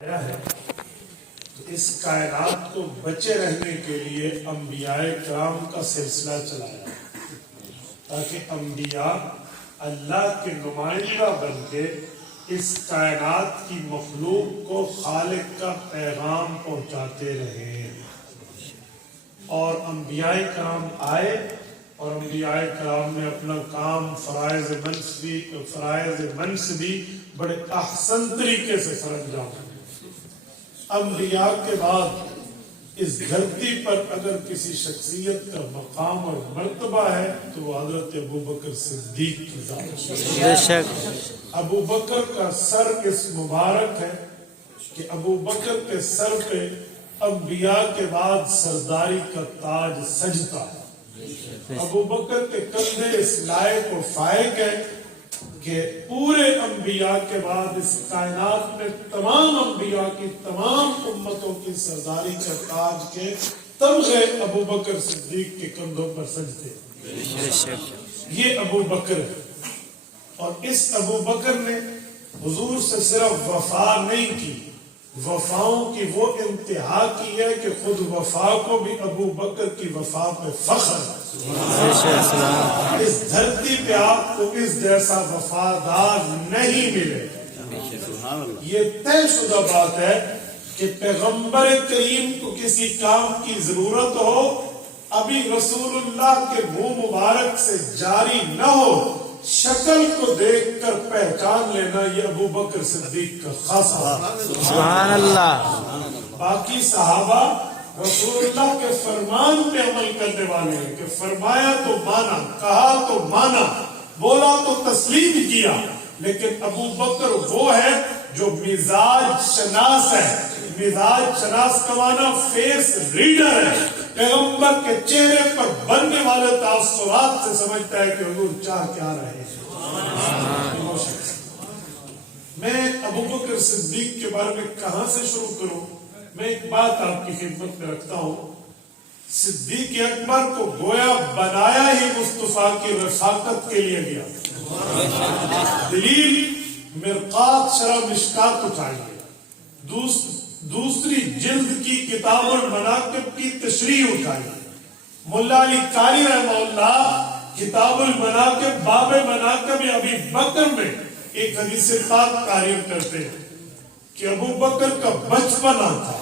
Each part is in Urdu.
ہے تو اس کائنات کو بچے رہنے کے لیے انبیاء کرام کا سلسلہ چلایا تاکہ انبیاء اللہ کے نمائندہ بن کے اس کائنات کی مخلوق کو خالق کا پیغام پہنچاتے رہے. اور انبیاء کرام آئے اور انبیاء کرام نے اپنا کام فرائض منصبی بڑے احسن طریقے سے سر انجام دیا. انبیاء کے بعد اس دھرتی پر اگر کسی شخصیت کا مقام اور مرتبہ ہے تو وہ حضرت ابوبکر صدیق کی ذات ہے. ابوبکر کا سر اس مبارک ہے کہ ابوبکر کے سر پہ انبیاء کے بعد سرداری کا تاج سجتا ہے. ابوبکر کے کندھے اس لائق و فائق ہے کہ پورے انبیاء کے بعد اس کائنات میں تمام انبیاء کی تمام امتوں کی سرداری کا تاج کے تمغے ابوبکر صدیق کے کندھوں پر سجتے. یہ ابوبکر ہے. اور اس ابوبکر نے حضور سے صرف وفا نہیں کی، وفاؤں کی وہ انتہا کی ہے کہ خود وفا کو بھی ابوبکر کی وفا پہ فخر ہے. اس دھرتی پہ آپ کو اس جیسا وفادار نہیں ملے. یہ طے شدہ بات ہے کہ پیغمبر کریم کو کسی کام کی ضرورت ہو، ابھی رسول اللہ کے منہ مبارک سے جاری نہ ہو، شکل کو دیکھ کر پہچان لینا یہ ابوبکر صدیق کا خاصہ. سبحان اللہ. باقی صحابہ رسول اللہ کے فرمان پہ عمل کرنے والے ہیں کہ فرمایا تو مانا، کہا تو مانا، بولا تو تسلیم کیا. لیکن ابوبکر وہ ہے جو مزاج شناس ہے. مزاج شناس کا معنی فیس ریڈر ہے. پیغمبر کے چہرے پر بننے والے تاثرات سے سمجھتا ہے کہ حضور چاہ کیا رہے ہیں. میں ابوبکر صدیق کے بارے میں کہاں سے شروع کروں؟ میں ایک بات آپ کی خدمت میں رکھتا ہوں. صدیق اکبر کو گویا بنایا ہی مصطفیٰ کی رفاقت کے لیے گیا. دلیل مرقات شرح مشکات اٹھائیے، دوسری جلد کی کتاب المناقب کی تشریح اٹھائیے. مولا علی قاری رحمہ اللہ کتاب المناقب باب مناقب ابی بکر میں ایک حدیث پاک تعریف کرتے ہیں کہ ابو بکر کا بچپنا تھا.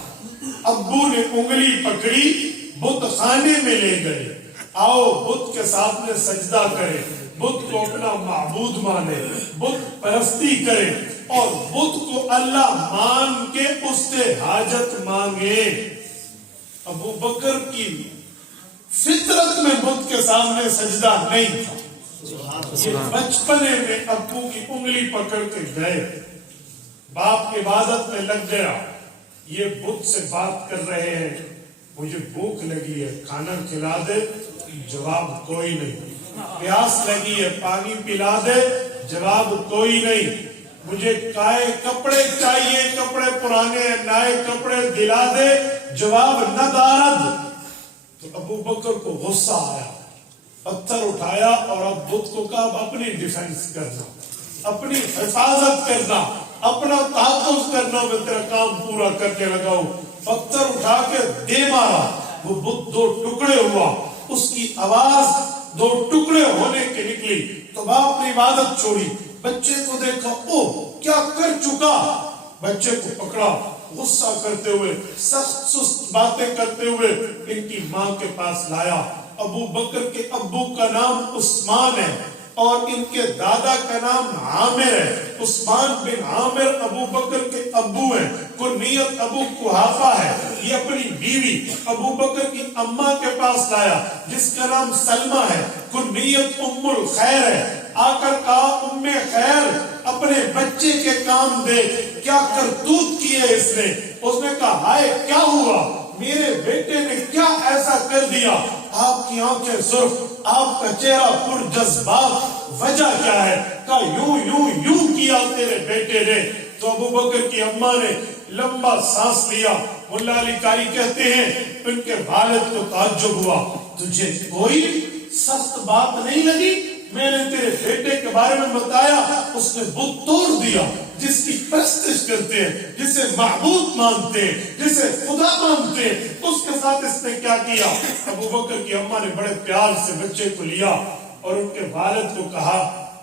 ابو نے انگلی پکڑی، بت خانے میں لے گئے، آؤ بت کے سامنے سجدہ کرے، بت کو اپنا معبود مانے، بت پرستی کرے اور بت کو اللہ مان کے اس سے حاجت مانگے. ابو بکر کی فطرت میں بت کے سامنے سجدہ نہیں تھا. یہ بچپنے میں ابو کی انگلی پکڑ کے گئے، باپ عبادت میں لگ گیا. یہ بت سے بات کر رہے ہیں، مجھے بھوک لگی ہے کھانا کھلا دے، جواب کوئی نہیں. پیاس لگی ہے پانی پلا دے، جواب کوئی نہیں. مجھے کائے کپڑے چاہیے، کپڑے پرانے ہیں، نئے کپڑے دلا دے، جواب نہ دارد. تو ابو بکر کو غصہ آیا، پتھر اٹھایا اور اب بت کو کہا اپنی ڈیفنس کرنا، اپنی حفاظت کرنا، اپنا تحفظ کرنا، میں تیرا کام پورا کر کے لگاؤں. پتھر اٹھا کے دے مارا، وہ بت دو ٹکڑے ہوا. اس کی آواز دو ٹکڑے ہونے کی نکلی تو باپ نے عبادت چھوڑی. بچے کو دیکھا، او کیا کر چکا. بچے کو پکڑا، غصہ کرتے ہوئے، سخت سست باتیں کرتے ہوئے ان کی ماں کے پاس لایا. ابو بکر کے ابو کا نام عثمان ہے اور ان کے دادا کا نام عامر ہے. عثمان بن عامر ابو بکر کے ابو ہیں. کنیت ابو قحافہ ہے. یہ اپنی بیوی ابو بکر کی اماں کے پاس لایا جس کا نام سلمہ ہے. کنیت ام الخیر ہے. آ کر کہا ام خیر اپنے بچے کے کام دے، کیا کرتوت کی ہے اس نے. اس نے کہا ہائے کیا ہوا، میرے بیٹے نے کیا ایسا کر دیا، آپ کی آنکھیں سرخ، آپ کا چہرہ پر جذبات، وجہ کیا ہے. کہا یوں یوں یوں کیا تیرے بیٹے نے. تو ابو بکر کی اماں نے لمبا سانس لیا. مولا علی قاری کہتے ہیں ان کے والد کو تعجب ہوا، تجھے کوئی سخت بات نہیں لگی، میں نے تیرے بیٹے کے بارے میں بتایا، اس نے بت توڑ دیا. جس کی پرستش کرتے ہیں، جسے معبود مانتے ہیں، جسے خدا مانتے ہیں، اس کے ساتھ اس نے کیا کیا؟ ابو بکر کی اماں نے بڑے پیار سے بچے کو لیا اور ان کے والد کو کہا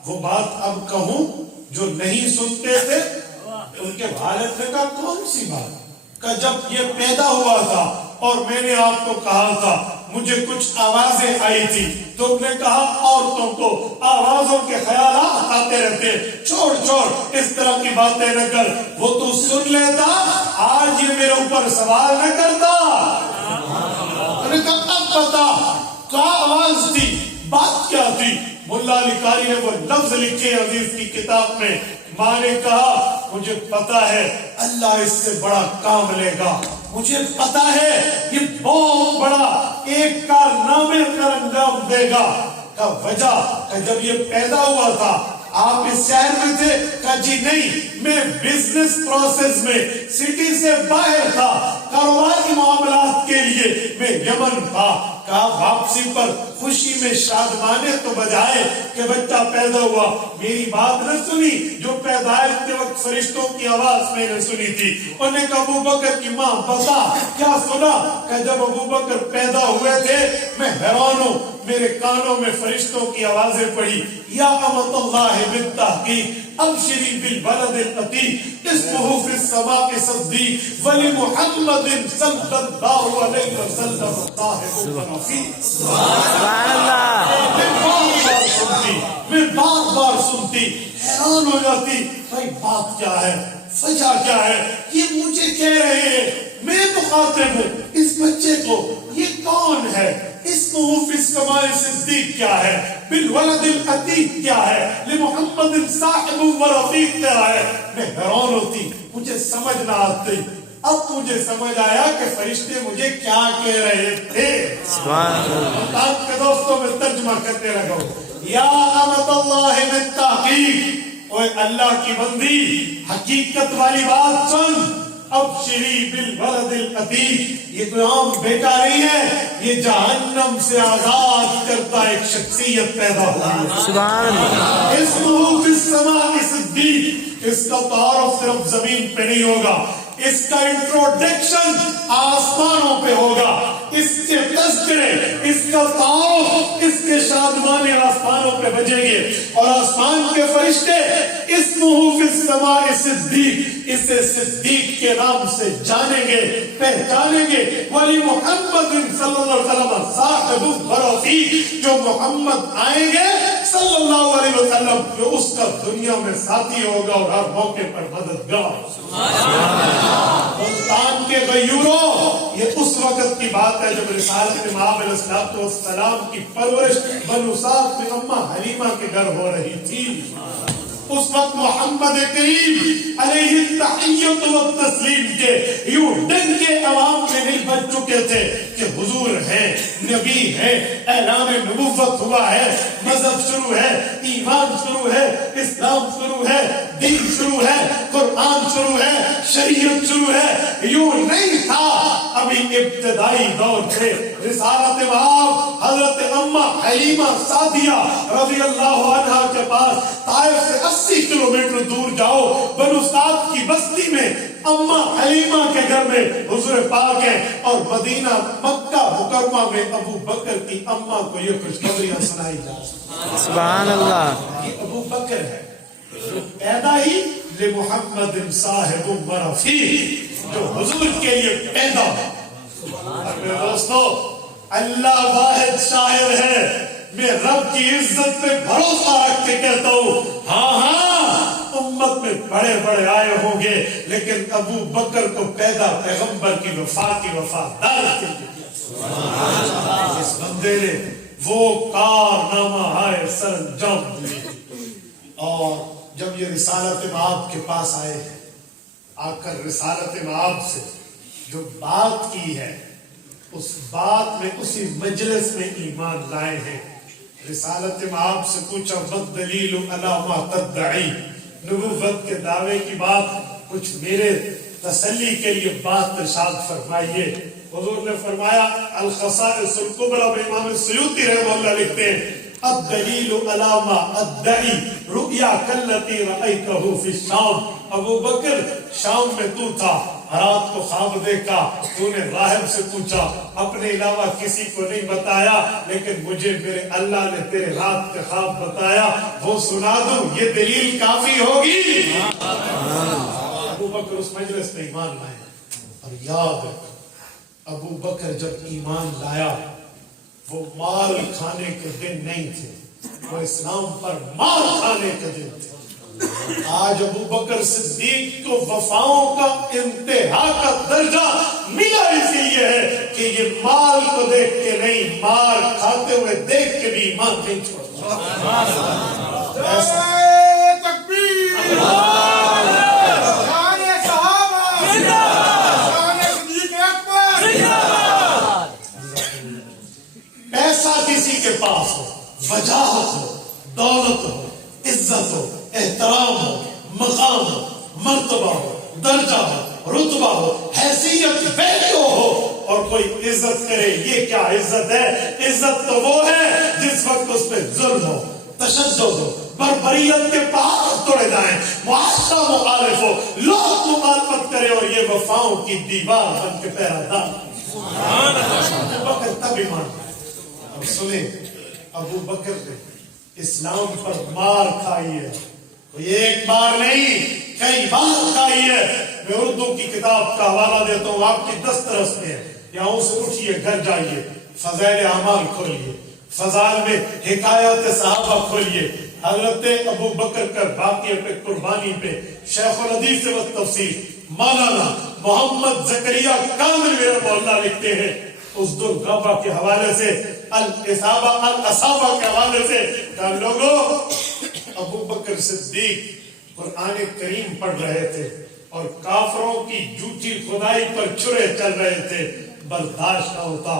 وہ بات اب کہوں جو نہیں سنتے تھے؟ ان کے والد نے کہا کون سی بات؟ کہ جب یہ پیدا ہوا تھا اور میں نے آپ کو کہا تھا مجھے کچھ آوازیں آئی تھی تو نے کہا عورتوں کو آوازوں کے خیالات آتے رہتے، چھوڑ اس طرح کی باتیں نہ کر، وہ تو سن لیتا، آج یہ میرے اوپر سوال نہ کرتا۔ نے کہا اب بتا کیا آواز تھی، بات کیا تھی؟ ملا علی قاری نے وہ لفظ لکھے عزیز کی کتاب میں، ماں نے کہا مجھے پتا ہے اللہ اس سے بڑا کام لے گا، مجھے پتا ہے یہ بہت بڑا ایک کارنامے کا انجام دے گا۔ کا وجہ کہ جب یہ پیدا ہوا تھا آپ اس شہر میں تھے؟ کہا جی نہیں، میں بزنس پروسیس میں سٹی سے باہر تھا، کاروباری معاملات کے لیے میں یمن تھا۔ کہا واپسی پر خوشی میں شادمانے تو بجائے کہ بچہ پیدا ہوا، میری بات نہ سنی جو پیدائش کے وقت فرشتوں کی آواز میں نے سنی تھی۔ انہوں نے کہا ابو بکر کی ماں بتا کیا سنا؟ کہ جب ابو بکر پیدا ہوئے تھے میں حیران ہوں، میرے کانوں میں فرشتوں کی آوازیں پڑی، یا امت اللہ بالتحقیق ابشری بالولد العتیق اسمہ فی السماء صدیق ولمحمد صلی اللہ علیہ وسلم صاحب الرفیق۔ سبحان اللہ۔ میں بار بار سنتی حیران ہو جاتی، بھائی بات کیا ہے، وجہ کیا ہے؟ یہ مجھے کہہ رہے ہیں، میں مخاطب ہوں اس بچے کو، یہ کون ہے؟ اسمہ فی السماء صدیق کیا ہے؟ بالولد العتیق کیا ہے؟ لمحمد صاحب ورفیق کیا ہے؟ میں حیران ہوتی، مجھے سمجھ نہ آتی۔ اب مجھے سمجھ آیا کہ فرشتے مجھے کیا کہہ رہے تھے۔ آپ کے دوستوں میں ترجمہ کرتے رہو، یا امت اللہ بالتحقیق، اوے اللہ کی بندی حقیقت والی بات سن، ابشری بالولد العتیق، یہ کوئی عام بیٹا نہیں ہے، یہ جہنم سے آزاد کرتا ایک شخصیت پیدا ہوئی ہے۔ سبحان اللہ۔ اسمہ فی السماء صدیق، اس کا تعارف صرف زمین پہ نہیں ہوگا، اس کا انٹروڈکشن آسمانوں پہ ہوگا، اس کے تذکرے، اس کا تعارف، اس کے شادمانے آسمانوں پہ بجیں گے، اور آسمان کے فرشتے اسمہ فی السماء صدیق، اسے صدیق کے نام سے جانیں گے، پہچانیں گے۔ ولی محمد صلی اللہ علیہ وسلم صاحب الرفیق، جو محمد آئیں گے صلی اللہ علیہ وسلم، جو اس کا دنیا میں ساتھی ہوگا اور ہر موقع پر مددگار۔ ملتان کے غیوروں، یہ اس وقت کی بات ہے جب رسالت امام علیہ السلام کی پرورش بنو سعد میں اماں حلیمہ کے گھر ہو رہی تھی۔ اس وقت محمد کریم علیہ التحیت و تسلیم کے یوں ڈنگ کے عوام میں نہیں بچ چکے تھے کہ حضور ہے، نبی ہے، اعلان نبوت ہوا ہے، مذہب شروع ہے، ایمان شروع ہے، اسلام شروع ہے، دین شروع ہے، قرآن شروع ہے، شریعت شروع ہے۔ یوں نہیں تھا، ابھی ابتدائی دور تھے۔ رسالت باب حضرت اماں حلیمہ سعدیہ رضی اللہ عنہا کے پاس طائف سے 80 کلومیٹر دور جاؤ، بنو سعد کی بستی میں اماں حلیمہ کے گھر میں حضور پاک ہے، اور مدینہ مکہ مکرمہ میں ابو بکر کی اماں کو یہ خوشخبریاں سنائی جا رہی۔ سبحان اللہ۔ یہ ابو بکر ہے جو پیدا ہی لمحمد صاحب ورفیق، جو حضور کے لیے پیدا ہے۔ میرے دوستو، اللہ واحد شاہد ہے، میں رب کی عزت پہ بھروسہ رکھ کے کہتا ہوں، ہاں امت میں بڑے بڑے آئے ہوں گے، لیکن ابو بکر کو پیدا پیغمبر کی وفادار کے لیے اس بندے نے وہ کارنامہ آئے سر انجام دیے۔ اور جب یہ رسالت مآب کے پاس آئے ہیں، آ کر رسالت مآب سے جو بات کی ہے، اس بات میں اسی مجلس میں ایمان لائے ہیں۔ رسالت مآب سے پوچھا والدلیل علی ما تدعی، نبوت کے دعوے کی بات کچھ میرے تسلی کے لیے بات ارشاد فرمائیے۔ حضور نے فرمایا، الخصائص الکبریٰ میں امام سیوطی رحمہ اللہ لکھتے ہیں، الدلیل علی ما ادعی رؤیا کلتی رأیتہ فی الشام، ابو بکر شام میں تو تھا، رات کو خواب دیکھا، تو نے راہب سے پوچھا، اپنے علاوہ کسی کو نہیں بتایا، لیکن مجھے میرے اللہ نے تیرے رات کا خواب بتایا، وہ سنا دوں، یہ دلیل کافی ہوگی۔ ابو بکر اس مجلس میں ایمان لائے، اور یاد رکھو ابو بکر جب ایمان لایا وہ مال کھانے کے دن نہیں تھے، وہ اسلام پر مال کھانے کے دن تھے۔ آج ابو بکر صدیق کو وفاؤں کا انتہا کا درجہ ملا اسی لیے ہے کہ یہ مال کو دیکھ کے نہیں، مال کھاتے ہوئے دیکھ کے بھی ایمان نہیں چھوڑتا۔ پیسہ کسی کے پاس ہو، وجاہت ہو، دولت ہو، عزت ہو، احترام ہو، مقام ہو، مرتبہ ہو، درجہ ہو، رتبہ ہو، حیثیت، ویلیو ہو، اور کوئی عزت کرے، یہ کیا عزت ہے؟ عزت تو وہ ہے جس وقت اس پہ ظلم ہو، تشدد ہو، بربریت کے پہاڑ توڑے جائیں، معاشرہ مخالف ہو، لوگ مخالفت کرے اور یہ وفاؤں کی دیوار بن کے پہرا دار۔ ابو بکر تب ایمان لائے۔ اب سنیں، ابو بکر نے اسلام پر مار کھائی ہے، کوئی ایک بار نہیں، کئی بار کھائی ہے۔ میں اردو کی کتاب کا حوالہ دیتا ہوں، آپ کی دسترس میں ہے، یہاں سے اٹھیے، گھر جائیے، فضائل اعمال کھولیے، فضائل میں حکایت صحابہ کھولیے، حضرت ابو بکر کا واقعہ پہ، قربانی پہ شیخ الحدیث سے وہ تفسیر مولانا محمد زکریا کامل رحمہ اللہ لکھتے ہیں، اس درگابہ کے حوالے سے، الاصابہ کے حوالے سے، کہ لوگوں ابو بکر صدیق قرآن کریم پڑھ رہے تھے اور کافروں کی جھوٹی خدائی پر چھرے چل رہے تھے، برداشت نہ ہوتا،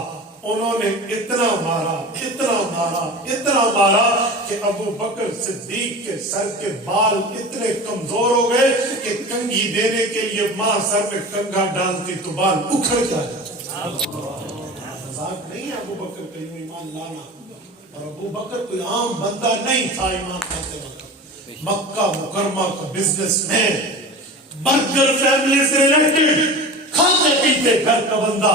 انہوں نے اتنا مارا، اتنا مارا، اتنا مارا کہ ابو بکر صدیق کے سر کے بال اتنے کمزور ہو گئے کہ کنگھی دینے کے لیے ماں سر میں کنگھا ڈالتی تو بال اکھڑ جاتا۔ مذاق نہیں ہے ابو بکر کا ایمان لانا، اور ابو بکر کوئی عام بندہ نہیں تھا ایمان لاتے وقت، مکہ مکرمہ کا بزنس مین، برگر فیملی سے ریلیٹڈ، کھاتے پیتے گھر کا بندہ،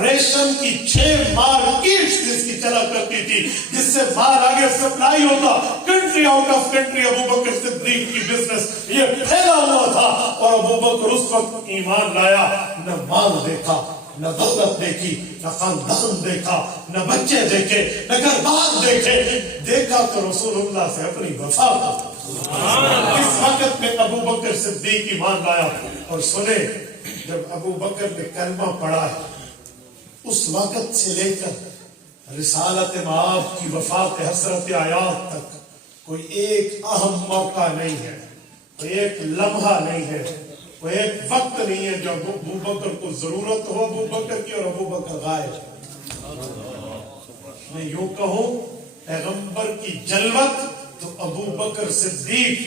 ریشم کی 6 مارکیٹ جس کی چلا کرتی تھی، جس سے مال آگے سپلائی ہوتا، کنٹری آؤٹ آف کنٹری، ابو بکر صدیق کی بزنس یہ پھیلا ہوا تھا، اور ابو بکر اس وقت ایمان لایا، نہ مال دیکھا، نہ دولت دیکھی، نہ خاندان دیکھا، نہ بچے دیکھے، نہ گھر بار دیکھے، دیکھا تو رسول اللہ سے اپنی وفا کا۔ اس وقت میں ابو بکر صدیق ایمان لایا، اور سنے جب ابو بکر نے کلمہ پڑھا ہے، اس وقت سے لے کر رسالت مآب کی وفات حضرت آیات تک کوئی ایک اہم موقع نہیں ہے، کوئی ایک لمحہ نہیں ہے، کوئی ایک وقت نہیں ہے جب ابو بکر کو ضرورت ہو ابو بکر کی اور ابو بکر غائب۔ میں یوں کہوں، پیغمبر کی جلوت تو ابو بکر صدیق،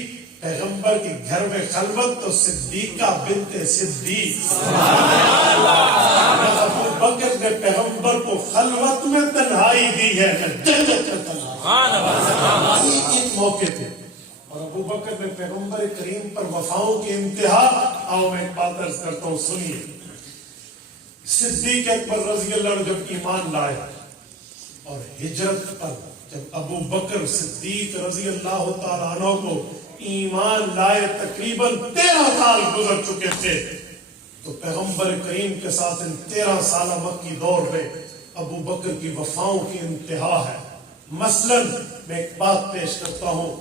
پیغمبر کے گھر میں خلوت تو صدیقہ بنت صدیق۔ ابو بکر نے پیغمبر کو خلوت میں تنہائی دی ہے، جنت میں تنہائی ان موقع پہ، اور ابو بکر نے پیغمبر کریم پر وفاؤں کی انتہا۔ آؤ میں ایک بات عرض کرتا ہوں، سنیے۔ صدیق اکبر رضی اللہ عنہ جب ایمان لائے اور ہجرت پر جب ابو بکر صدیق رضی اللہ تعالیٰ عنہ کو ایمان لائے تقریباً 13 سال گزر چکے تھے، تو پیغمبر کریم کے ساتھ ان 13 سالہ مکی دور میں ابو بکر کی وفاؤں کی انتہا ہے۔ مثلاً میں ایک بات پیش کرتا ہوں،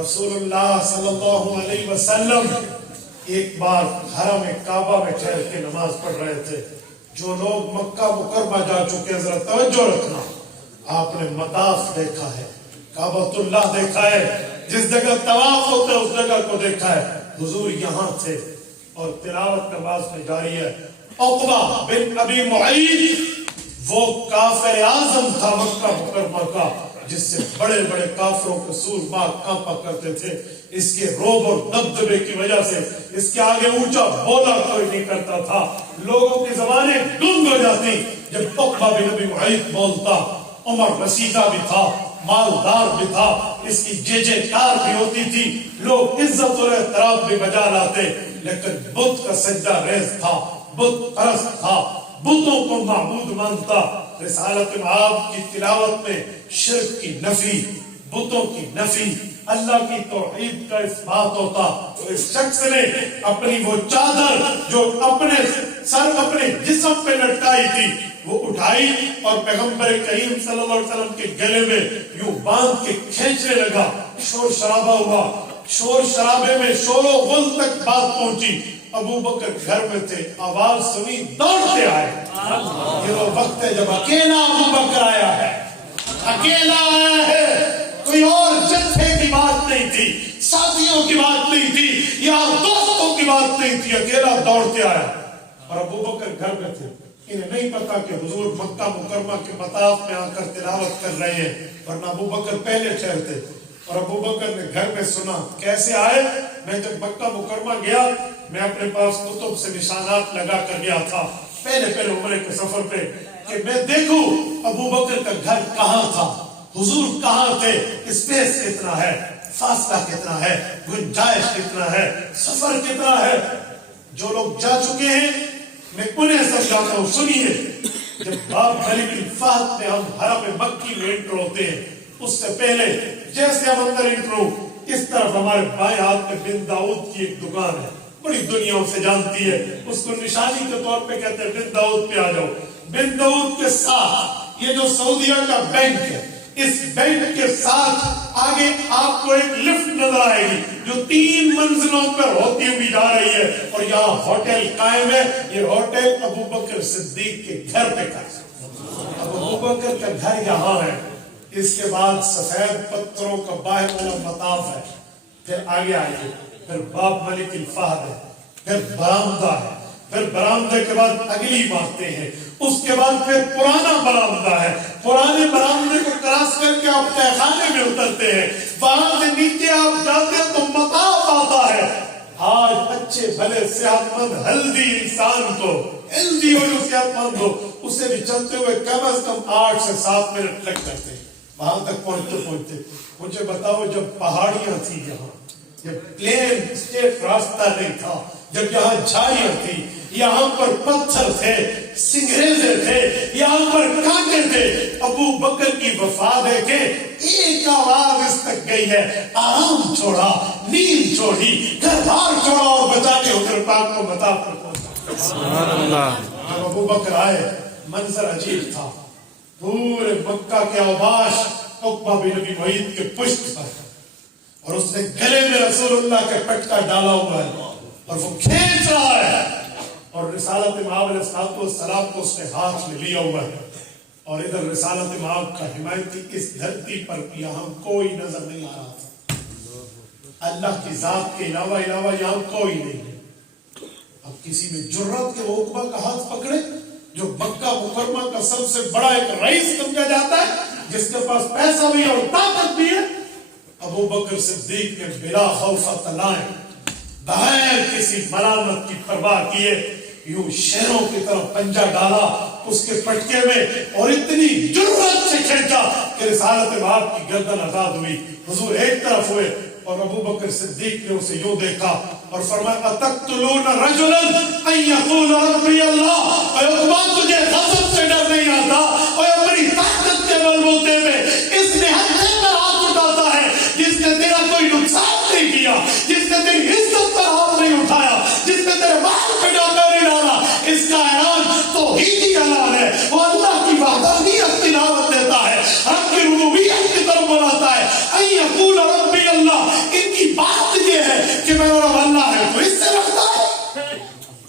رسول اللہ صلی اللہ علیہ وسلم ایک بار حرم کعبہ میں ٹھہر کے نماز پڑھ رہے تھے۔ جو لوگ مکہ مکرمہ جا چکے ہیں ذرا توجہ رکھنا، آپ نے مطاف دیکھا ہے، کعبۃ اللہ دیکھا ہے، جس جگہ طواف ہوتا ہے اس جگہ کو دیکھا ہے، حضور یہاں تھے، اور تلاوت نماز میں جاری ہے۔ عقبہ بن ابی معیط وہ کافر اعظم تھا مکہ مکرمہ کا، جس سے بڑے بڑے کافروں کے سورما کانپا کرتے تھے، اس کے روب اور دبدبے کی وجہ سے اس کے آگے اونچا بولا کوئی نہیں کرتا تھا، لوگوں کی زبانیں گنگ ہو جاتی جب عقبہ بن ابی معیط بولتا۔ عمر رسیدہ بھی تھا، مالدار بھی تھا, اس کی جے کار بھی ہوتی تھی, لوگ عزت اور احترام بھی بجا لاتے, لیکن بت کا سجدہ ریز تھا, بت پرست تھا, بتوں کو معبود مانتا. رسالت آپ کی تلاوت میں شرک کی نفی, بتوں کی نفی, اللہ کی توحید کا اثبات ہوتا. تو اس شخص نے اپنی وہ چادر جو اپنے سر اپنے جسم پہ لٹکائی تھی وہ اٹھائی اور پیغمبر کریم صلی اللہ علیہ وسلم کے گلے میں یوں باندھ کے کھینچنے لگا. شور شرابہ ہوا, شور شرابے میں شور و غل تک بات پہنچی. ابو بکر گھر میں تھے, آواز سنی دوڑتے آئے. یہ وہ وقت ہے جب اکیلا ابو بکر آیا ہے, اکیلا آیا ہے, کوئی اور جتھے کی بات نہیں تھی, ساتھیوں کی بات نہیں تھی, یا دوستوں کی بات نہیں تھی, اکیلا دوڑتے آیا. اور ابو بکر گھر میں تھے, انہیں نہیں پتا کہ حضور مکہ مکرمہ کے مطاف میں آ کر تلاوت کر رہے ہیں, ورنہ ابو بکر پہلے ٹھہرتے. اور ابو بکر نے گھر میں سنا. کیسے آئے؟ میں جب مکہ مکرمہ گیا, میں اپنے پاس کتب سے نشانات لگا کر گیا تھا پہلے عمرے کے سفر پہ, کہ میں دیکھوں ابو بکر کا گھر کہاں تھا, حضور کہاں تھے, اسپیس کتنا ہے, فاصلہ کتنا ہے, گنجائش کتنا ہے, سفر کتنا ہے. جو لوگ جا چکے ہیں میں انہیں سمجھاتا ہوں, سنیے. جب باب ملک الفہد میں ہم حرم مکی میں انٹر ہوتے ہیں, اس سے پہلے جیسے ہم اندر انٹرو, اس طرف ہمارے بائیں ہاتھ میں بن داؤد کی ایک دکان ہے, بڑی دنیا اسے جانتی ہے, اس کو نشانی کے طور پہ کہتے ہیں بن داؤد پہ آ جاؤ. بن داؤد کے ساتھ یہ جو سعودیہ کا بینک ہے, اس بینک کے ساتھ آگے آپ کو ایک لفٹ نظر آئے گی جو 3 منزلوں پر ہوتی ہوئی جا رہی ہے, اور یہاں ہوٹل قائم ہے. یہ ہوٹل ابو بکر صدیق کے گھر پہ قائم. ابو بکر کا گھر یہاں ہے. اس کے بعد سفید پتھروں کا باہر والا مطاف ہے, پھر آگے آئیے, پھر باب ملک الفہد ہے, پھر برآمدہ ہے, پھر برآمدے کے بعد اگلی باتیں ہیں, اس کے بعد پھر پرانا برآمدہ ہے. پرانے برآمدے کو کراس کر کے آپ تہ خانے میں اترتے ہیں, وہاں سے نیچے آپ جاتے ہیں تو مطاف آتا ہے. آج اچھے بھلے صحت مند ہلدی انسان کو, ہلدی ہو جو صحت مند ہو, اسے بھی چلتے ہوئے کم از کم 8 سے 7 منٹ لگ جاتے ہیں وہاں تک پہنچتے. مجھے بتاؤ, جب پہاڑیاں تھی یہاں, جب پلین اسٹیٹ راستہ نہیں تھا, جب یہاں جھاڑیاں تھی, یہاں پر پتھر تھے, سنگریزے تھے, یہاں پر کانٹے تھے, ابو بکر کی وفا دے کے ایک آواز اس تک گئی ہے, آرام چھوڑا, نیند چھوڑی, گھر بار چھوڑا اور بچا کے حضور پاک کو مطاف پر پہنچا. سبحان اللہ. جب ابو بکر آئے, منظر عجیب تھا. پورے مکہ کے اوباش عقبہ بن ابی معیط کے پشت پر, اور اس نے گلے میں رسول اللہ کے پٹکا ڈالا ہوا ہے اور وہ کھینچ رہا ہے, اور رسالت مآب علیہ السلام کو اس نے ہاتھ میں لیا ہوا ہے, اور ادھر رسالت مآب کا حمایتی اس دھرتی پر یہاں کوئی نظر نہیں آ رہا تھا. اللہ کی ذات کے علاوہ یہاں کوئی نہیں ہے. اب کسی میں جرت کے وہ عقبہ کا ہاتھ پکڑے جو مکہ مکرمہ کا سب سے بڑا ایک رئیس سمجھا جاتا ہے, جس کے پاس پیسہ بھی اور طاقت بھی ہے. ابو بکر صدیق نے بلا خوف طلائع, بغیر کسی ملامت کی پرواہ کیے, یوں شیروں کی طرف پنجہ ڈالا اس کے پٹکے میں, اور اتنی جرات سے کھینچا کہ رسالت مآب کی گردن آزاد ہوئی. حضور ایک طرف ہوئے اور ابو بکر صدیق نے اسے یوں دیکھا اور فرمایا, اتقتلون رجلا ان یقول ربی اللہ. اے عقبہ, تجھے غضب سے ڈر نہیں آتا, اور اپنی طاقت کے بلبوتے میں اس نہتے پر ہاتھ اٹھاتا ہے جس نے تیرا کوئی نقصان نہیں کیا, جس نے تیری عزت پر ہاتھ نہیں اٹھایا, جس نے تیرے مال پہ ڈاکہ نہیں ڈالا. اس کا اعلان توحیدی اعلان ہے, وہ اللہ کی وحدانیت کی دعوت دیتا ہے, رب کی ربوبیت کی طرف بلاتا ہے. ان یقول ربی اللہ, ان کی بات یہ ہے کہ میرا رب اللہ ہے, تو اس سے رکھتا ہے.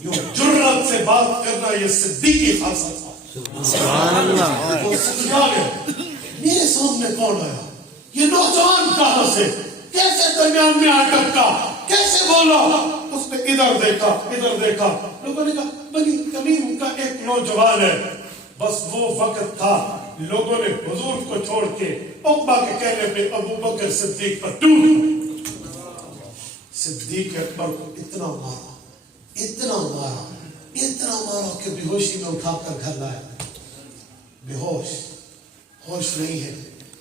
یوں جرات سے بات کرنا یہ صدیقی خاصت تھا. سبحان اللہ. وہ سمجھا گئے میرے سامنے کون آیا, یہ نوجوان کہاں سے, کیسے درمیان میں آ ٹپکا, کیسے بولا. اس نے ادھر دیکھا ادھر دیکھا, لوگوں نے کہا بنی تمیم کا ایک نوجوان ہے. بس وہ وقت تھا لوگوں نے حضور کو چھوڑ کے عقبہ کے کہنے پہ ابو بکر صدیق پر ٹوٹ. صدیق اکبر کو اتنا مارا, اتنا مارا, اتنا مارا کہ بے ہوشی میں اٹھا کر گھر لایا. بے ہوش, ہوش نہیں ہے.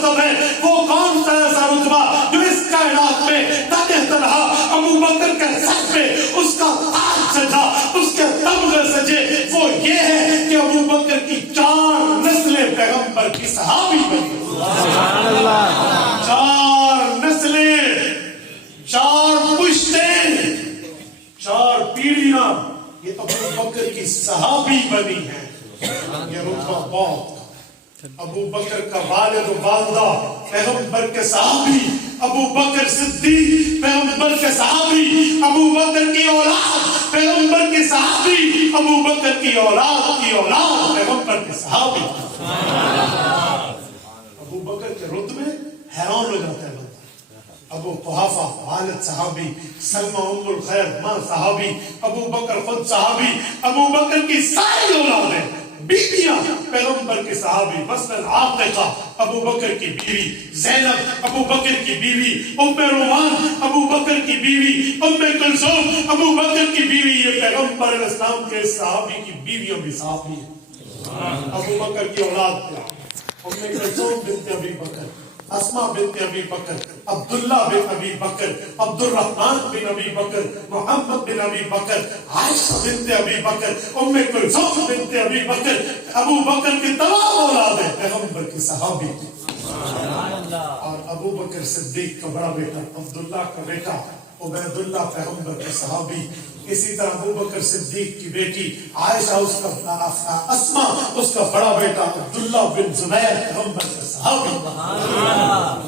مرتب ہے, وہ کون سا ایسا رتبہ جو اس کائنات میں تنہا تنہا ابو بکر کے سر پہ اس کا تاج سجا, اس کے تمغے سجے, وہ یہ ہے کہ ابو بکر کی 4 نسلیں پیغمبر کی صحابی بنی. سبحان اللہ. 4 نسلیں, 4 پشتیں, 4 پیڑھیاں یہ ابو بکر کی صحابی بنی ہیں. یہ رتبہ بہت. ابو بکر کا والد و والدہ پیغمبر کے صحابی, ابو بکر صدیق پیغمبر کے صحابی, ابو بکر کی اولاد پیغمبر کے صحابی, ابو بکر کی اولاد پیغمبر کے صحابی. ابو بکر کے رتبے حیران ہو جاتا ہے بندہ. ابو قحافہ والد صحابی, سلمہ ام الخیر ماں صحابی, ابو بکر خود صحابی, ابو بکر کی ساری اولادیں بیویاں پیغمبر کے صحابی. مثلاً عاتقہ ابو بکر کی بیوی, زینب ابو بکر کی بیوی, ام رومان ابو بکر کی بیوی, ام کلثوم ابو بکر کی بیوی. یہ پیغمبر علیہ السلام کے صحابی کی بیویاں بھی صحابی ہیں. ابو بکر کی اولاد کیا, ام کلثوم بنت ابی بکر, اسماء بنت ابی بکر, عبداللہ بن ابی بکر, عبد الرحمن بن ابی بکر, محمد بن ابی بکر, عائشہ بنت ابی بکر, ام کلثوم بنت ابی بکر. ابو بکر کی تمام اولادیں پیغمبر کی صحابی. اور ابو بکر صدیق کا بڑا بیٹا عبداللہ کا بیٹا عبید اللہ پیغمبر کے صحابی. اسی طرح ابو بکر صدیق کی بیٹی عائشہ, اس کا اسماء اس کا بڑا بیٹا عبداللہ بن زبیر پیغمبر کے صحابی.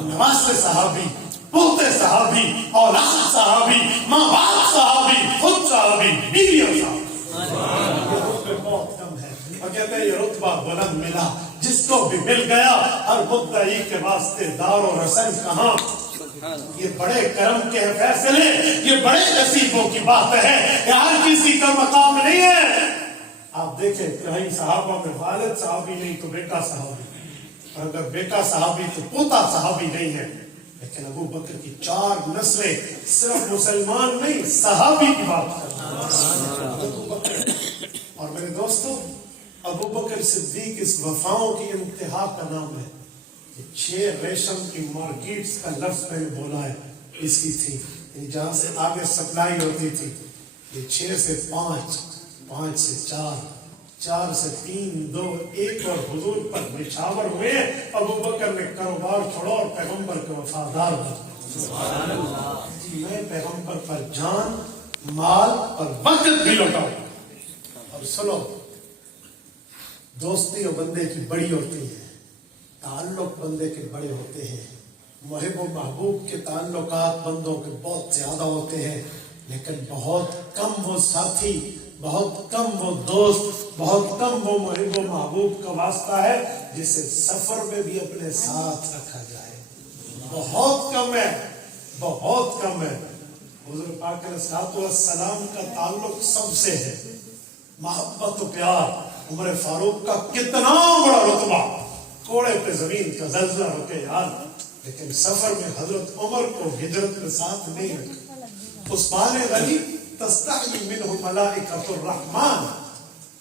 نواسے صحابی, پوتے صحابی, اولاد صحابی, ماں باپ صحابی, خود صحابی, بیویاں صحابی. یہ رتبے بہت کم ہے. اور کہتے ہیں یہ رتبہ بلند ملا جس کو بھی مل گیا, ہر مدعی کے واسطے دار و رسن کہاں. یہ بڑے کرم کے فیصلے, یہ بڑے نصیبوں کی بات ہے, یہ ہر کسی کا مقام نہیں ہے. آپ دیکھیں کہیں صحابہ میں والد صحابی نہیں تو بیٹا صحابی, اور اگر بیٹا صحابی تو پوتا صحابی نہیں ہے. لیکن ابو بکر کی 4 نسلیں صرف مسلمان نہیں صحابی کی بات کرتے ہیں. اور میرے دوستو, ابو بکر صدیق اس وفاؤں کی انتہا کا نام ہے. 6 ریشم کی مارکیٹس کا لفظ میں نے بولا ہے, اس کی تھی جہاں سے آگے سپلائی ہوتی تھی. یہ 6 سے 5, 5 سے 4, 4 سے 3, 2, 1 اور حضور پر نچھاور ہوئے. ابو بکر نے کاروبار چھوڑا اور پیغمبر کے وفادار بنے. میں پیغمبر پر جان, مال اور وقت بھی لوٹاؤں. اور سنو, دوستی اور بندے کی بڑی ہوتی ہے, تعلق بندے کے بڑے ہوتے ہیں. محب و محبوب کے تعلقات بندوں کے بہت زیادہ ہوتے ہیں, لیکن بہت کم وہ ساتھی, بہت کم وہ دوست, بہت کم وہ محب و محبوب کا واسطہ ہے جسے سفر میں بھی اپنے ساتھ رکھا جائے. بہت کم ہے, بہت کم ہے. حضور پاک علیہ السلام کا تعلق سب سے ہے, محبت و پیار. عمر فاروق کا کتنا بڑا رتبہ, کوڑے پہ زمین کا زلزلہ رکے یار, لیکن سفر میں حضرت عمر کو ہجرت کے ساتھ نہیں رکھا. عثمان غنی تستحی منہ ملائکۃ الرحمن,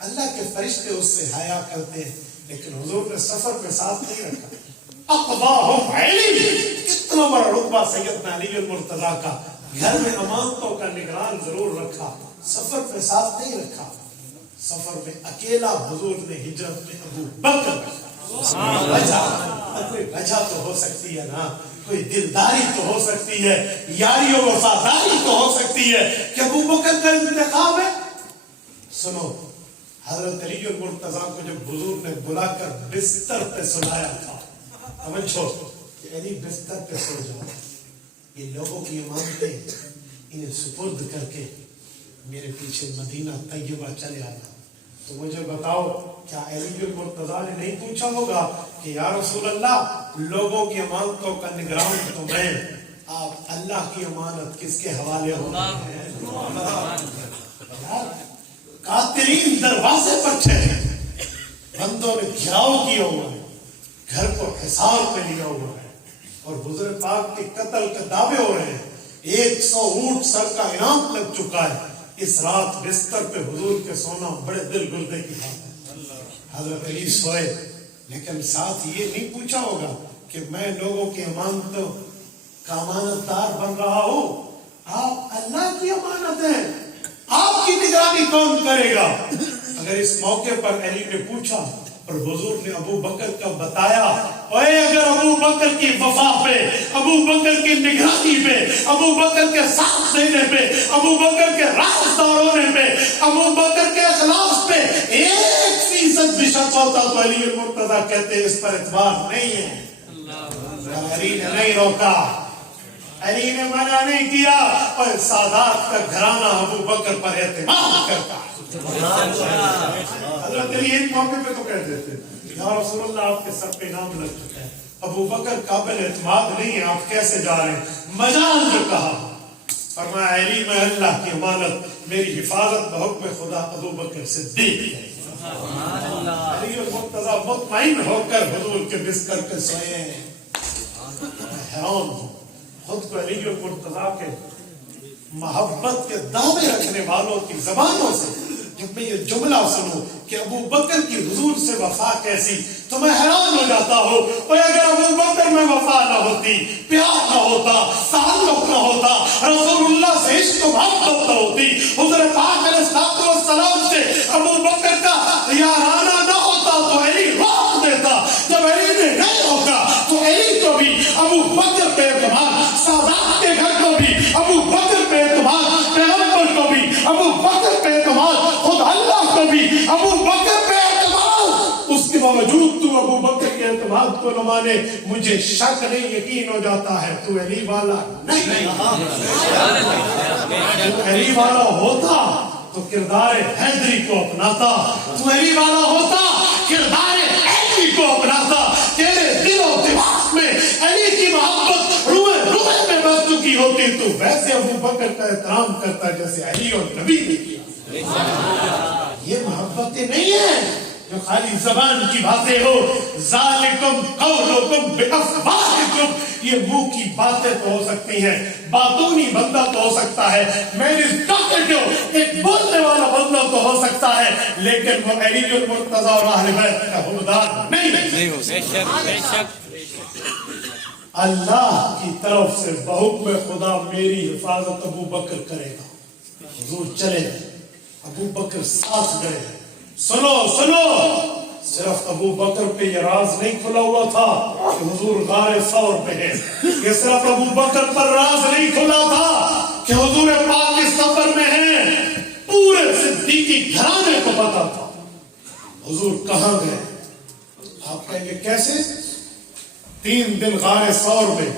اللہ کے فرشتے اس سے حیا کرتے ہیں, لیکن حضور نے سفر میں ساتھ نہیں رکھا. اقباہم علی, کتنا بڑا رتبہ سیدنا علی المرتضیٰ کا. گھر میں امانتوں کا نگران ضرور رکھا, سفر میں ساتھ نہیں رکھا. سفر میں اکیلا حضور نے ہجرت میں ابو بکر رکھا. کوئی وجہ تو ہو سکتی ہے نا, کوئی دلداری تو ہو سکتی ہے, یاری و وفاداری تو ہو سکتی ہے کہ ابو بکر کا انتخاب ہے. سنو, حضرت علی المرتضیٰ کو جب حضور نے بلا کر بستر پہ سلایا تھا, سمجھو کہ علی بستر پہ سو جاؤ, یہ لوگوں کی امانتیں انہیں سپرد کر کے میرے پیچھے مدینہ طیبہ چلے آنا. تو مجھے بتاؤ, کیا علی المرتضیٰ نے نہیں پوچھا ہوگا کہ یا رسول اللہ, لوگوں کی امانتوں کا نگران تو میں, آپ اللہ کی امانت کس کے حوالے ہو؟ قاتلین دروازے پر ٹھہرے, بندوں نے گھیراؤ کیا ہوا ہے, گھر کو حصار پہ لیا ہوا ہے, اور حضور پاک کے قتل کے دعوے ہو رہے ہیں. 100 اونٹ سر کا انعام لگ چکا ہے. اس رات بستر پہ حضور کے سونا بڑے دل گردے کی بات ہے. حضرت علی سوئے, لیکن ساتھ یہ نہیں پوچھا ہوگا کہ میں لوگوں کی امانتوں کا امانت دار بن رہا ہوں. آپ اللہ کی امانت ہیں, آپ کی نگرانی کون کرے گا؟ اگر اس موقع پر علی نے پوچھا اور حضور نے ابو بکر کا بتایا, اے اگر ابو بکر کی وفا پہ, ابو بکر کی نگرانی پہ, ابو بکر کے ساتھ دینے پہ, ابو بکر کے رازدار ہونے پہ, ابو بکر کے اخلاص پہ 1% بھی شک ہوتا تو علی المرتضیٰ کہتے اس پر اعتبار نہیں ہے. علی نے نہیں روکا, علی نے منع نہیں کیا, اور سادات کا گھرانہ ابو بکر پر اعتماد کرتا. حضرت علی ایک موقع پہ تو کہہ دیتے یا رسول اللہ آپ کے سر پہ نام لگ چکا ہے, ابو بکر قابل اعتماد نہیں ہے, آپ کیسے جا رہے ہیں؟ مجال جو کہا, فرمایا علی میں اللہ کی امانت, میری حفاظت بحکم خدا ابو بکر صدیق ہے. علی المرتضیٰ مطمئن ہو کر حضور کے بستر پہ سوئے ہیں. حیران ہوں خود کو علی المرتضیٰ کے محبت کے دعوے رکھنے والوں کی زبانوں سے جب میں یہ جملہ سنوں کہ ابو بکر کی حضور سے وفا کیسی, تو میں حیران ہو جاتا ہوں. اور اگر ابو بکر میں وفا نہ ہوتی, پیار نہ ہوتا, تعلق نہ ہوتا, رسول اللہ سے عشق و محبت نہ ہوتی, حضور پاک علیہ السلام سے ابو بکر کا یارانہ نہ ہوتا تو علی روک دیتا. جب علی نے نہیں روکا تو علی کو بھی ابو بکر پہ اعتماد, سادات کے گھر کو بھی ابو بکر پہ اعتماد, پیغمبر کو بھی ابو بکر پہ اعتماد, خود اللہ کو بھی ابو بکر پہ اعتماد. اس کے باوجود تو ابو بکر کے اعتماد کو نہ مانے, مجھے شک نہیں یقین ہو جاتا ہے تو علی والا نہیں. تو علی والا ہوتا تو کردار حیدری کو اپناتا, تو علی والا ہوتا کردار حیدری کو اپناتا. تیرے دل و دماغ میں علی کی محبت روئے روئے میں بس چکی ہوتی تو ویسے ابو بکر کا احترام کرتا جیسے علی اور نبی نے کیا. یہ محبتیں نہیں ہیں جو خالی زبان کی باتیں ہو. ذالکم قولکم بافواہکم, یہ منہ کی باتیں تو ہو سکتی ہیں, باطونی بندہ تو ہو سکتا ہے, مینیفیسٹو ایک بولنے والا بندہ تو ہو سکتا ہے, لیکن وہ علی المرتضیٰ اور اہل بیت کا حمدان نہیں ہو سکتا. اللہ کی طرف سے بحکم خدا میری حفاظت ابو بکر کرے گا. حضور چلے گئے, ابو بکر ساتھ گئے. سنو سنو, صرف ابو بکر پہ یہ راز نہیں کھلا ہوا تھا کہ حضور غار ثور پہ ہے. یہ صرف ابو بکر پر راز نہیں کھلا تھا کہ حضور پاک اس سفر میں ہیں. پورے صدیقی گھرانے کو پتا تھا حضور کہاں گئے. آپ کہیں گے کیسے؟ 3 دن غار ثور میں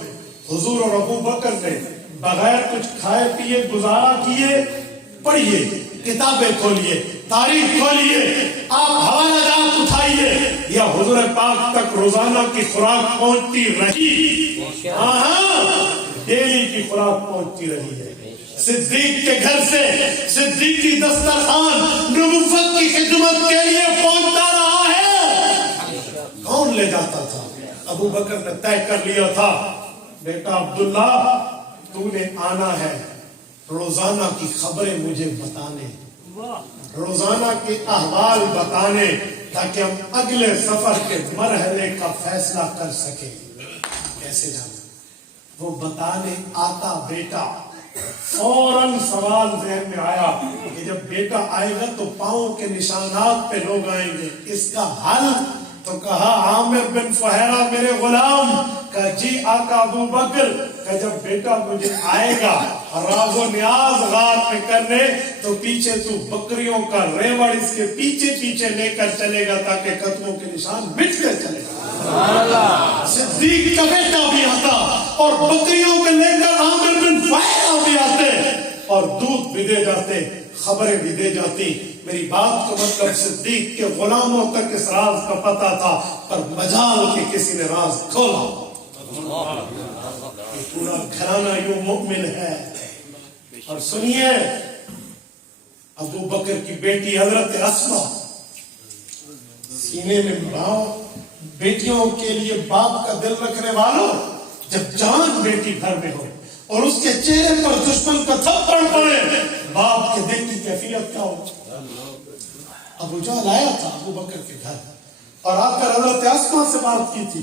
حضور اور ابو بکر نے بغیر کچھ کھائے پیے گزارا کیے. پڑھیے, کتابیں کھولیے, تاریخ کھولیے, آپ حوالہ جات اٹھائیے, یا حضور پاک تک روزانہ کی خوراک پہنچتی رہی؟ ہاں, ڈیلی کی خوراک پہنچتی رہی ہے. صدیق کے گھر سے صدیقی دسترخوان نبوت کی خدمت کے لیے پہنچتا رہا ہے. کون لے جاتا تھا؟ ابو بکر نے طے کر لیا تھا, بیٹا عبداللہ تو نے آنا ہے, روزانہ کی خبریں مجھے بتانے, روزانہ کے احوال بتانے, تاکہ ہم اگلے سفر کے مرحلے کا فیصلہ کر سکیں. کیسے جانا؟ وہ بتانے آتا بیٹا. فوراً سوال ذہن میں آیا کہ جب بیٹا آئے گا تو پاؤں کے نشانات پہ لوگ آئیں گے, اس کا حل؟ تو کہا عامر بن فہیرہ میرے غلام. کہا جی آقا ابو بکر. کہ جب بیٹا مجھے آئے گا راز و نیاز غار میں کرنے تو پیچھے تو بکریوں کا ریوڑ اس کے پیچھے پیچھے لے کر چلے گا تاکہ قدموں کے نشان مٹتے چلے گا. صدیق کا بیٹا بھی آتا اور بکریوں کو لے کر عامر بن فہیرہ بھی آتے اور دودھ بھی دے جاتے, خبریں بھی دے جاتی. میری بات کو مطلب صدیق کے غلاموں تک اس راز کا پتا تھا, پر مجال کہ کسی نے راز کھولا. پورا گھرانہ یوں مومن ہے. اور سنیے, ابو بکر کی بیٹی حضرت اسما, سینے میں بھاؤ, بیٹیوں کے لیے باپ کا دل رکھنے والوں, جب جان بیٹی گھر میں ہو اور اس کے چہرے پر دشمن کا تھپڑ پڑے, باپ کے دل کی کیفیت کیا ہو. ابو جہل آیا تھا ابو بکر کے گھر اور آ کر حضرت اسما سے بات کی تھی.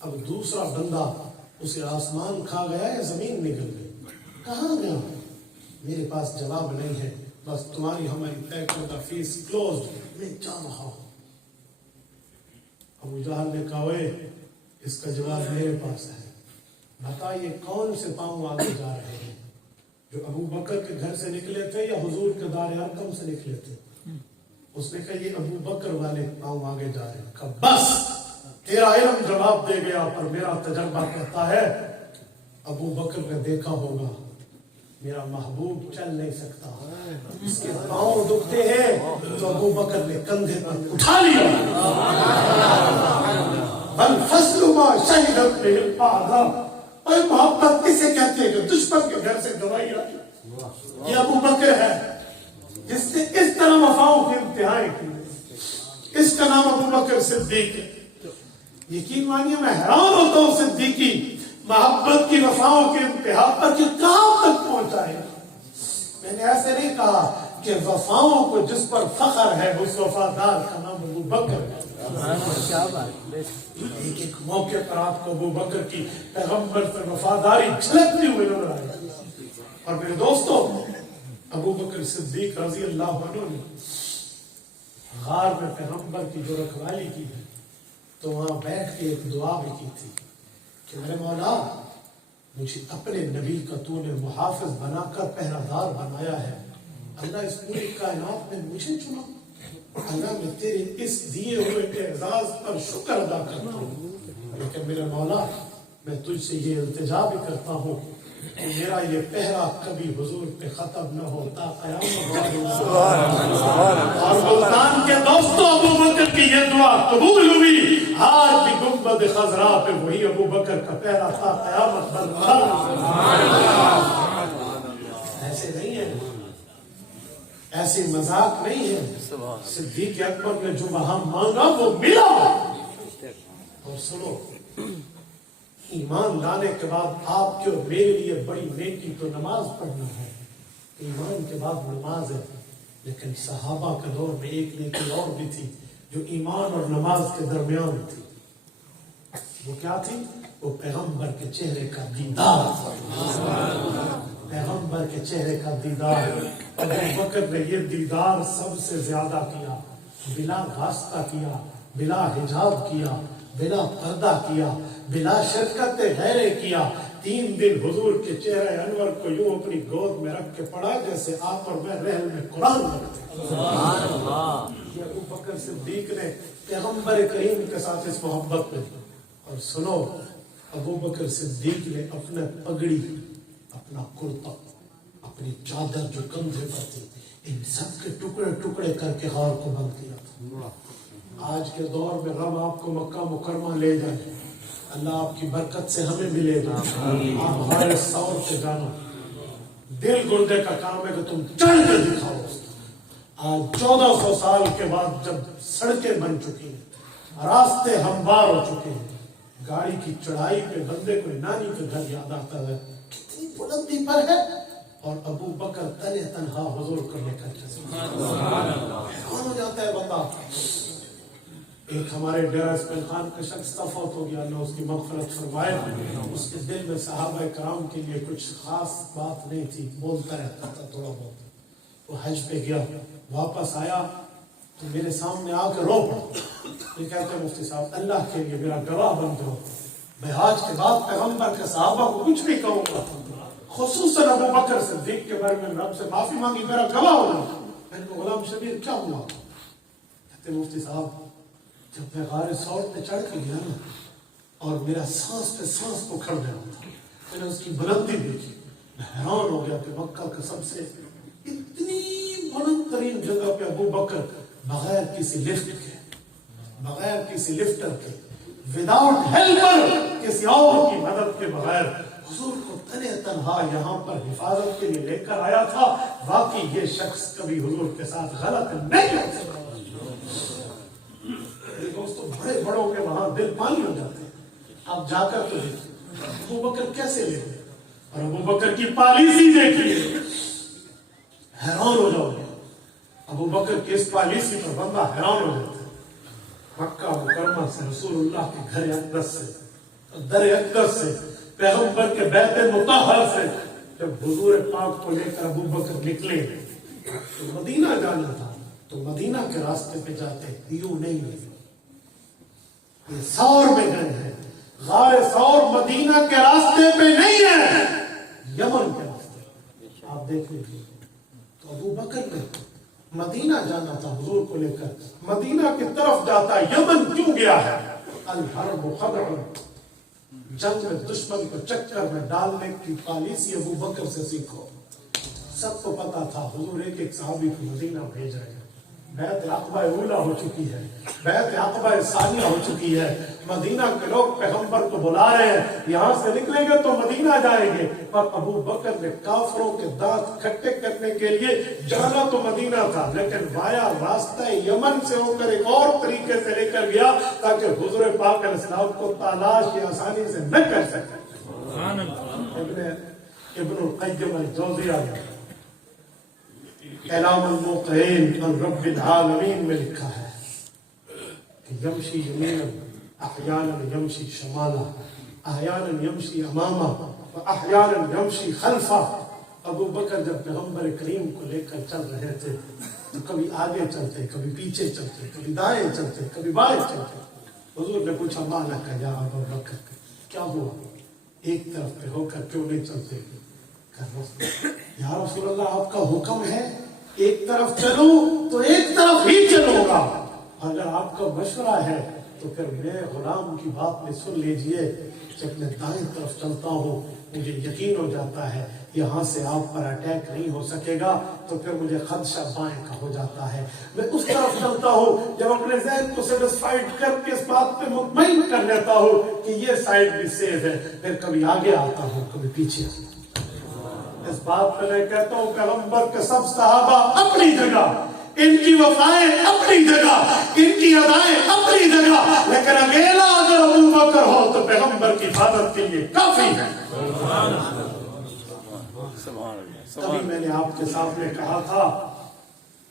اب دوسرا بندہ اسے آسمان کھا گیا یا زمین نکل گئی؟ کہاں گیا؟ میرے پاس جواب نہیں ہے، بس تمہاری ہماری طے کردہ فیس کلوزڈ، میں جا رہا ہوں۔ ابو جہل نے کہا اوے اس کا جواب میرے پاس ہے، بتا یہ کون سے پاؤں آگے جا رہے ہیں، جو ابو بکر کے گھر سے نکلے تھے یا حضور کے دار ارقم سے نکلے تھے؟ اس نے کہا یہ ابو بکر والے پاؤں آگے جا رہے ہیں۔ کہا بس تیرا علم جواب دے گیا، پر میرا تجربہ کہتا ہے ابو بکر نے دیکھا ہوگا میرا محبوب چل نہیں سکتا، اس کے پاؤں دکھتے ہیں، تو ابو بکر نے کندھے پر اٹھا لیا۔ بل فصل ما شہدت به الاعداء، اور محبت کسے کہتے ہیں جو دشمن کے گھر سے گواہی آئی؟ یہ ابو بکر ہے جس نے اس طرح وفاؤں کی انتہائی کی، اس کا نام ابو بکر صدیق ہے۔ یقین مانیے میں حیران ہوتا ہوں صدیقی محبت کی وفاؤں کی انتہا پر کہ کہاں تک پہنچائے گا۔ میں نے ایسے نہیں کہا کہ وفاؤں کو جس پر فخر ہے اس وفادار کا نام ابو بکر ہے۔ ایک ایک موقع پر آپ کو ابو بکر کی پیغمبر پر وفاداری جھلکتی ہوئی نظر آئی۔ اور میرے دوستو ابو بکر صدیق رضی اللہ عنہ نے غار میں پیغمبر کی جو رکھوالی کی ہے تو وہاں بیٹھ کے ایک دعا بھی کی تھی کہ میرے مولا مجھے اپنے نبی کا تو نے محافظ بنا کر پہرہ دار بنایا ہے، اللہ اس پوری کائنات میں مجھے چنا، اللہ میں تیرے اس دیے ہوئے اعزاز پر شکر ادا کرتا ہوں، لیکن میرے مولا میں تجھ سے یہ التجا بھی کرتا ہوں کہ میرا یہ پہرا کبھی حضور پہ ختم نہ ہوتا قیامت۔ اور ملتان کے دوستوں ابو بکر کی یہ دعا قبول ہوئی، آج بھی گنبد خضرا پہ وہی ابو بکر کا پہرا تھا قیامت برقرار۔ ایسے نہیں ہے، ایسی مذاق نہیں ہے، صدیق اکبر نے جو وہاں مانگا وہ ملا۔ اور سنو ایمان لانے کے بعد آپ کے اور میرے لیے بڑی نیکی تو نماز پڑھنا ہے، ایمان کے بعد نماز ہے، لیکن صحابہ کے دور میں ایک نیکی اور بھی تھی جو ایمان اور نماز کے درمیان تھی۔ وہ کیا تھی؟ وہ پیغمبر کے چہرے کا دیدار، پیغمبر کے چہرے کا دیدار۔ ابو بکر نے یہ دیدار سب سے زیادہ کیا، بلا واسطہ کیا، بلا حجاب کیا، بلا پردہ کیا، بلا شرکت غیرے کیا۔ 3 دن حضور کے چہرے انور کو یوں اپنی گود میں رکھ کے پڑھا جیسے آپ اور میں رحل میں قرآن پڑھتے ہیں۔ یہ ابو بکر صدیق نے پیغمبر کریم کے ساتھ اس محبت میں۔ اور سنو ابو بکر صدیق نے اپنا پگڑی، اپنا کرتا، اپنی چادر جو کندھے پر تھی، ان سب کے ٹکڑے ٹکڑے کر کے غار کو بند کیا تھا۔ آج کے دور میں رب آپ کو مکہ مکرمہ لے جائے، اللہ آپ کی برکت سے ہمیں ملے گا، آپ ہمارے سور سے جانا، دل گردے کا کام ہے کہ تم چل کے دکھاؤ۔ آج 1400 سال کے بعد جب سڑکیں بن چکی ہیں، راستے ہموار ہو چکے ہیں، گاڑی کی چڑھائی پہ بندے کو نانی کے گھر یاد آتا ہے، کتنی بلندی پر ہے، اور ابو بکر تنہا تنہا حضور کو لے کر چلے۔ کون ہو جاتا ہے بندہ۔ ایک ہمارے ڈیرہ اسماعیل خان کا شخص فوت ہو گیا، اللہ اس کی مغفرت فرمائے۔ اس کے دل میں صحابہ کرام کے لیے کچھ خاص بات نہیں تھی، بولتا رہتا تھا تھوڑا بہت۔ وہ حج پہ گیا، واپس آیا تو میرے سامنے آ کے رو پڑا۔ یہ کہتے ہیں مفتی صاحب اللہ کے لیے میرا گواہ بن جاؤ، میں حج کے بعد پیغمبر کے صحابہ کو کچھ نہیں کہوں گا، خصوصاً ابو بکر صدیق کے بارے میں رب سے معافی مانگی، میرا گواہ ہو جاؤ۔ میں نے کہا غلام شبیر کیا ہوا؟ کہتے ہیں مفتی صاحب جب میں غار ثور پہ چڑھ کے گیا نا اور میرا سانس پہ سانس پکڑ گیا تھا، میں نے اس کی بلندی دیکھی، میں حیران ہو گیا کہ مکہ کا سب سے اتنی بلند ترین جگہ پہ ابو بکر بغیر کسی لفٹ کے، بغیر کسی لفٹر کے، وداؤٹ ہیلپر، کسی اور کی مدد کے بغیر حضور کو تنہا یہاں پر حفاظت کے لیے لے کر آیا تھا۔ واقعی یہ شخص کبھی حضور کے ساتھ غلط نہیں ہو سکتا۔ دوستو بڑے بڑوں کے وہاں دل پانی ہو جاتے ہیں، آپ جا کر تو دیکھیں ابو بکر کیسے لے گئے، اور ابو بکر کی پالیسی دیکھیے، حیران ہو جاؤ گے۔ ابو بکر کی اس پالیسی پر بندہ حیران ہو جاتا ہے۔ مکہ مکرمہ سے رسول اللہ کے گھر اقدس سے در اقدس سے, پیغمبر کے بیت مطہر سے جب حضور پاک کو لے کر ابو بکر نکلے تو مدینہ جانا تھا, تو مدینہ کے راستے پہ جاتے, یوں نہیں ہے, یہ ثور میں گئے ہیں, غار ثور مدینہ کے راستے پہ نہیں ہے, یمن کے راستے پہ. آپ دیکھ لیجیے. تو ابو بکر نے مدینہ جانا تھا حضور کو لے کر, مدینہ کی طرف جاتا, یمن کیوں گیا ہے؟ الحرب خدع, جنگ میں دشمن کو چکر میں ڈالنے کی پالیسی ابو بکر سے سیکھو. سب کو پتا تھا حضور ایک ایک صحابی کو مدینہ بھیج رہے ہیں. بیعت عقبہ اولا ہو چکی ہے, بیعت عقبہ ثانیہ ہو چکی ہے, مدینہ کے لوگ پیغمبر کو بلا رہے ہیں, یہاں سے نکلیں گے تو مدینہ جائیں گے. پر ابو بکر نے کافروں کے دانت کھٹے کرنے کے لیے جانا تو مدینہ تھا, لیکن وایا راستہ یمن سے ہو کر ایک اور طریقے سے لے کر گیا تاکہ حضور پاک علیہ السلام کو تلاش یا آسانی سے نہ کر سکے. ابن القیم الجوزیہ اعلام الموقعین عن رب العالمین میں لکھا ہے کہ یمشی یمینا احیانا یمشی شمالا احیانا یمشی اماما احیانا یمشی خلفا. ابو بکر جب پیغمبر کریم کو لے کر چل رہے تھے تو کبھی آگے چلتے, کبھی پیچھے چلتے, کبھی دائیں چلتے, کبھی بائیں چلتے. حضور نے پوچھا مالا کا یا ابو بکر, کیا ہوا, ایک طرف پہ ہو کر کیوں نہیں چلتے؟ یا رسول اللہ آپ کا حکم ہے ایک طرف چلوں تو ایک طرف ہی چلوں گا, اگر آپ کا مشورہ ہے تو پھر میں غلام کی بات میں سن لیجئے. جب میں دائیں طرف چلتا ہوں مجھے یقین ہو جاتا ہے یہاں سے آپ پر اٹیک نہیں ہو سکے گا, تو پھر مجھے خدشہ بائیں کا ہو جاتا ہے. میں اس طرف چلتا ہوں جب اپنے ذہن کو سیٹسفائیڈ کر کے اس بات پہ مطمئن کر لیتا ہوں کہ یہ سائڈ بھی سیف ہے, پھر کبھی آگے آتا ہوں, کبھی پیچھے آتا ہوں. اس بات پہ میں کہتا ہوں پیغمبر کے سب صحابہ اپنی جگہ, ان کی وفائیں اپنی جگہ, ان کی ادائیں اپنی جگہ, لیکن اکیلا اگر ابو بکر ہو تو پیغمبر کی حفاظت کے لیے کافی ہے. تبھی میں نے آپ کے سامنے کہا تھا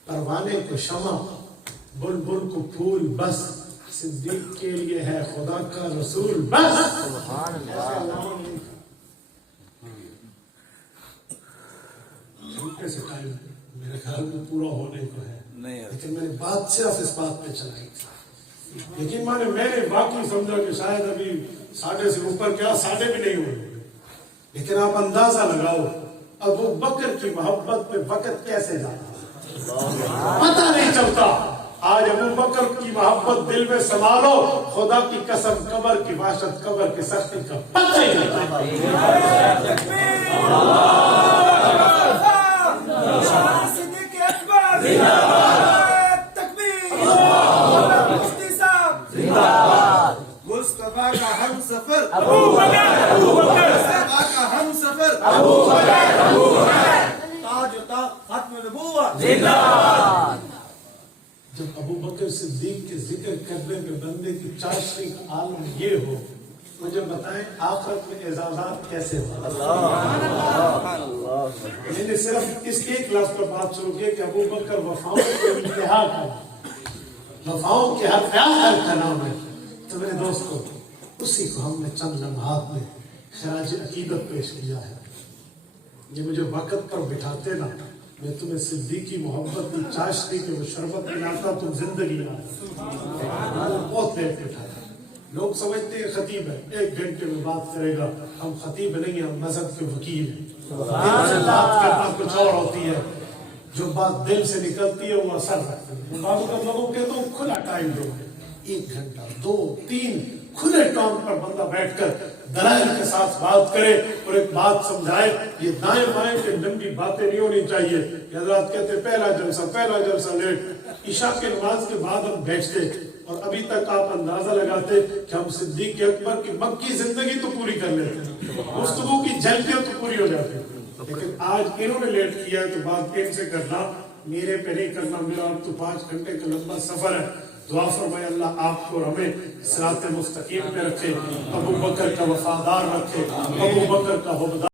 پروانے کو شمع, بلبل کو پھول بس, صدیق کے لیے ہے خدا کا رسول بس. چھوٹے سے ٹائم میرے خیال میں پورا ہونے کو ہے, لیکن میں نے بات صرف اس بات پہ چلائی تھی. لیکن میں نے واقعی سمجھا کہ شاید ابھی 7:30 سے اوپر, کیا 7:30 بھی نہیں ہوئے, لیکن آپ اندازہ لگاؤ ابو بکر کی محبت پہ وقت کیسے جاتا, پتہ نہیں چلتا. آج ابو بکر کی محبت دل میں سنبھالو, خدا کی قسم قبر کی وحشت, قبر کی سختی کا پتہ ہی نہیں چلتا. مصطفیٰ کا ہم سفر ابو بکر, مصطفیٰ کا ہم سفر ابو بکر, تاج و تاج ختم نبوت زندہ باد. جب ابو بکر صدیق کے ذکر کرنے میں بندے کی چاشنی کا عالم یہ ہو, مجھے بتائیں آخرت میں اعزازات کیسے ہو. میں نے صرف اس ایک لفظ پر بات شروع کی کہ ابو بکر وفاؤں کے انتہا کا, وفاؤں کے ہر خیال کا نام ہے. تو میرے دوستوں, اسی کو ہم نے چند لمحات میں خراج عقیدت پیش کیا ہے. یہ مجھے وقت پر بٹھاتے نا, میں تمہیں صدیقی محبت کی چاشنی کے وہ شربت پلاتا, تم زندگی نہ بہت دیر بٹھاتا. لوگ سمجھتے ہیں خطیب ہے, 1 گھنٹے میں بات کرے گا. ہم خطیب نہیں ہیں, ہم مذہب کے وکیل ہیں. بات کرنا کچھ اور ہوتی ہے, جو بات دل سے نکلتی ہے وہ اثر رکھتی ہے. بعض لوگوں کے تو کھلا ٹائم دو, 1 گھنٹہ 2 3 کھلے ٹام پر بندہ بیٹھ کر دلائل کے ساتھ بات کرے اور ایک بات سمجھائے. یہ دائیں بائیں کے لمبی باتیں نہیں ہونی چاہیے. حضرات کہتے پہلا جلسہ لیٹ, عشاء کے نماز کے بعد ہم بیٹھتے, اور ابھی تک آپ اندازہ لگاتے کہ ہم صدیق اکبر کی مکی زندگی تو پوری کر لیتے, گفتگو کی جھلکیاں تو پوری ہو جاتی. لیکن آج انہوں نے لیٹ کیا ہے تو بات ان سے کرنا, میرے پہ نہیں کرنا. میرا اب تو 5 گھنٹے کا لمبا سفر ہے. دعا فرمائے اللہ آپ کو اور ہمیں صراط مستقیم پہ رکھے, ابو بکر کا وفادار رکھے, ابو بکر کا حبدار